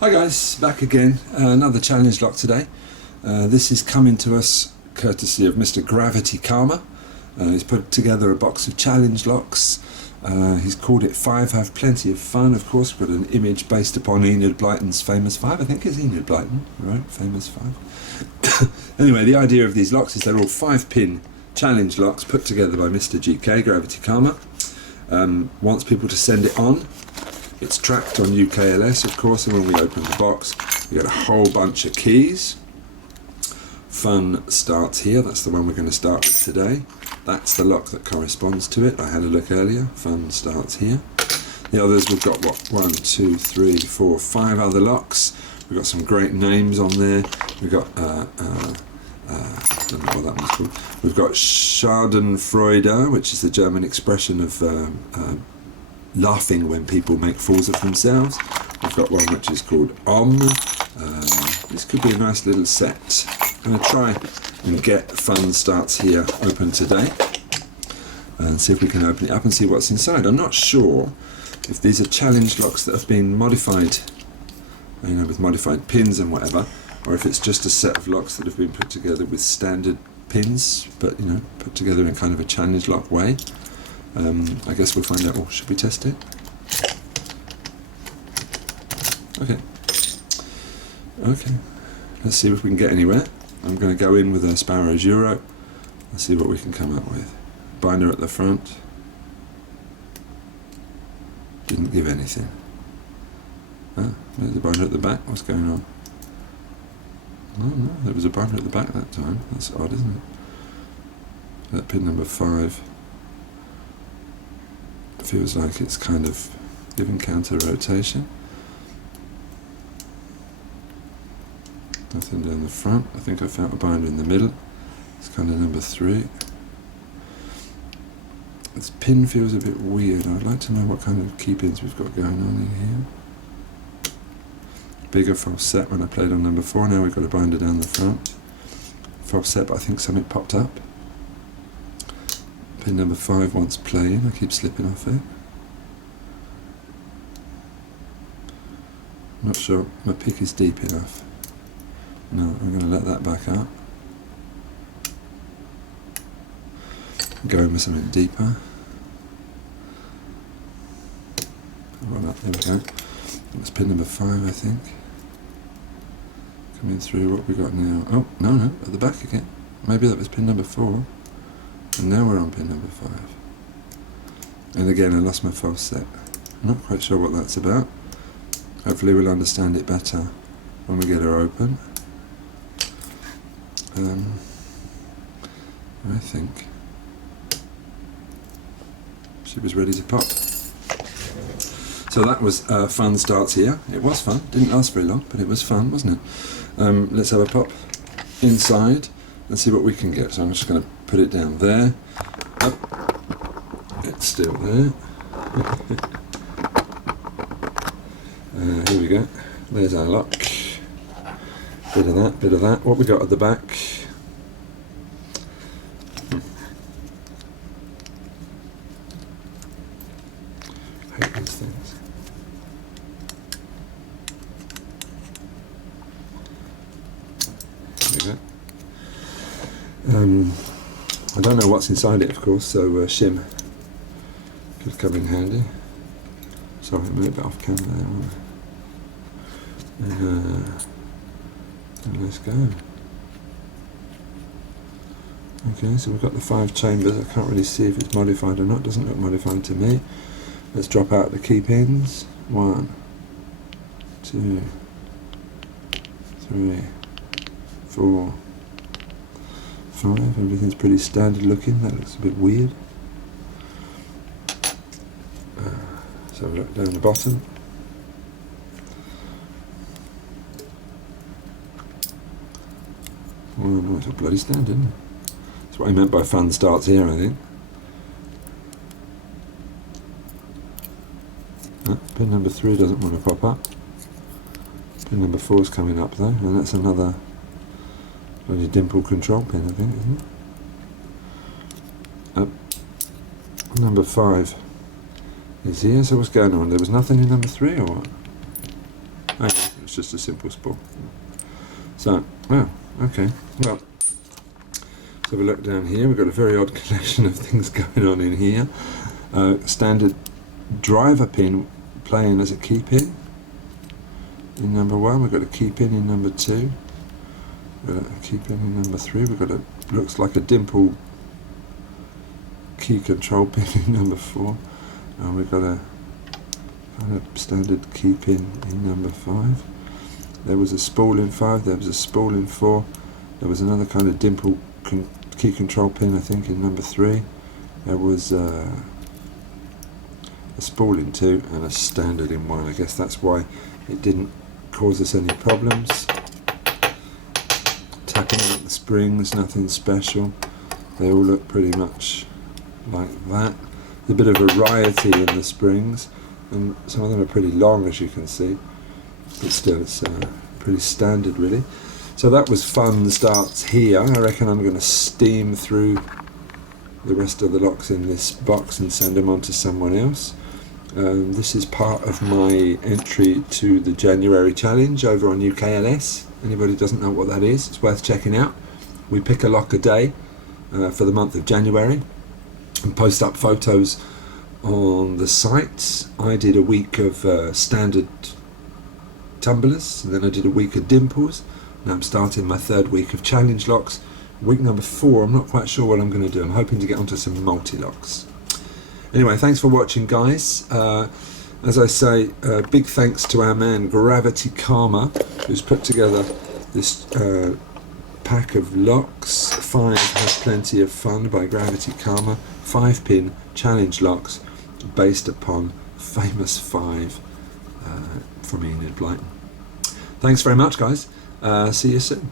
Hi guys, back again. Another challenge lock today. This is coming to us courtesy of Mr. Gravity Karma. He's put together a box of challenge locks. He's called it 5 Have Plenty of Fun. Of course, we've got an image based upon Enid Blyton's famous 5. I think it's Enid Blyton, right? Famous 5. Anyway, the idea of these locks is they're all 5-pin challenge locks put together by Mr. GK, Gravity Karma. Wants people to send it on. It's tracked on UKLS, of course, and when we open the box, we get a whole bunch of keys. Fun starts here. That's the one we're going to start with today. That's the lock that corresponds to it. I had a look earlier. Fun starts here. The others, we've got, what, 1, 2, 3, 4, 5 other locks. We've got some great names on there. We've got, I don't know what that one's called. We've got Schadenfreude, which is the German expression of laughing when people make fools of themselves. We've got one which is called This could be a nice little set. I'm going to try and get Fun Starts Here open today and see if we can open it up and see what's inside. I'm not sure if these are challenge locks that have been modified, you know, with modified pins and whatever, or if it's just a set of locks that have been put together with standard pins, but, you know, put together in kind of a challenge lock way. I guess we'll find out. Oh, should we test it? Okay. Let's see if we can get anywhere. I'm going to go in with a Sparrow Juro and see what we can come up with. Binder at the front. Didn't give anything. There's a binder at the back. What's going on? Oh no, there was a binder at the back that time. That's odd, isn't it? That pin number 5 feels like it's kind of giving counter rotation. Nothing down the front. I think I found a binder in the middle. It's kind of number 3. This pin feels a bit weird. I'd like to know what kind of key pins we've got going on in here. Bigger falset when I played on number 4. Now we've got a binder down the front. Falset, but I think something popped up. Pin number 5 wants playing. I keep slipping off it. I'm not sure my pick is deep enough. No, I'm going to let that back up. Go in with something deeper. Run up, there we go. That's pin number 5, I think. Coming through, what we got now? Oh, no, at the back again. Maybe that was pin number 4. And now we're on pin number 5. And again, I lost my falset. I'm not quite sure what that's about. Hopefully we'll understand it better when we get her open. I think she was ready to pop. So that was Fun Starts Here. It was fun. Didn't last very long, but it was fun, wasn't it? Let's have a pop inside and see what we can get. So I'm just going to put it down there. Up. It's still there. Here we go. There's our lock. Bit of that, bit of that. What we got at the back? I hate these things. There we go. I don't know what's inside it, of course, so shim could come in handy. Sorry, I'm a little bit off camera there, aren't I? And let's go. Okay, so we've got the 5 chambers. I can't really see if it's modified or not. Doesn't look modified to me. Let's drop out the key pins. 1, 2, 3, 4, 5. Everything's pretty standard looking. That looks a bit weird. So we look down the bottom. Oh no, it's a bloody stand, isn't it? That's what I meant by Fun Starts Here, I think. Pin number 3 doesn't want to pop up. Pin number 4 is coming up though, and that's another bloody dimple control pin, I think, isn't it? Number 5 is here, so what's going on? There was nothing in number 3 or what? Oh, It's just a simple spool. So, well, okay. Well, let's have a look down here. We've got a very odd collection of things going on in here. Standard driver pin playing as a key pin in number 1. We've got a key pin in number 2. We've got a key pin in number 3. We've got a, looks like a dimple key control pin in number 4. And we've got a kind of standard key pin in number 5. There was a spool in 5. There was a spool in 4. There was another kind of dimple key control pin, I think, in number 3. There was a spool in 2 and a standard in 1. I guess that's why it didn't cause us any problems. Tapping out the springs, nothing special. They all look pretty much like that. There's a bit of variety in the springs, and some of them are pretty long, as you can see, but still it's pretty standard really. So that was fun starts here. I reckon I'm going to steam through the rest of the locks in this box and send them on to someone else. This is part of my entry to the January challenge over on UKLS. Anybody doesn't know what that is, it's worth checking out. We pick a lock a day for the month of January and post up photos on the site. I did a week of standard tumblers, and then I did a week of dimples. Now I'm starting my 3rd week of challenge locks. Week number 4, I'm not quite sure what I'm going to do. I'm hoping to get onto some multi-locks. Anyway, thanks for watching, guys. As I say, big thanks to our man Gravity Karma, who's put together this pack of locks. 5 Have Plenty of Fun by Gravity Karma. 5-pin challenge locks based upon famous 5 from Enid Blyton. Thanks very much, guys. See you soon.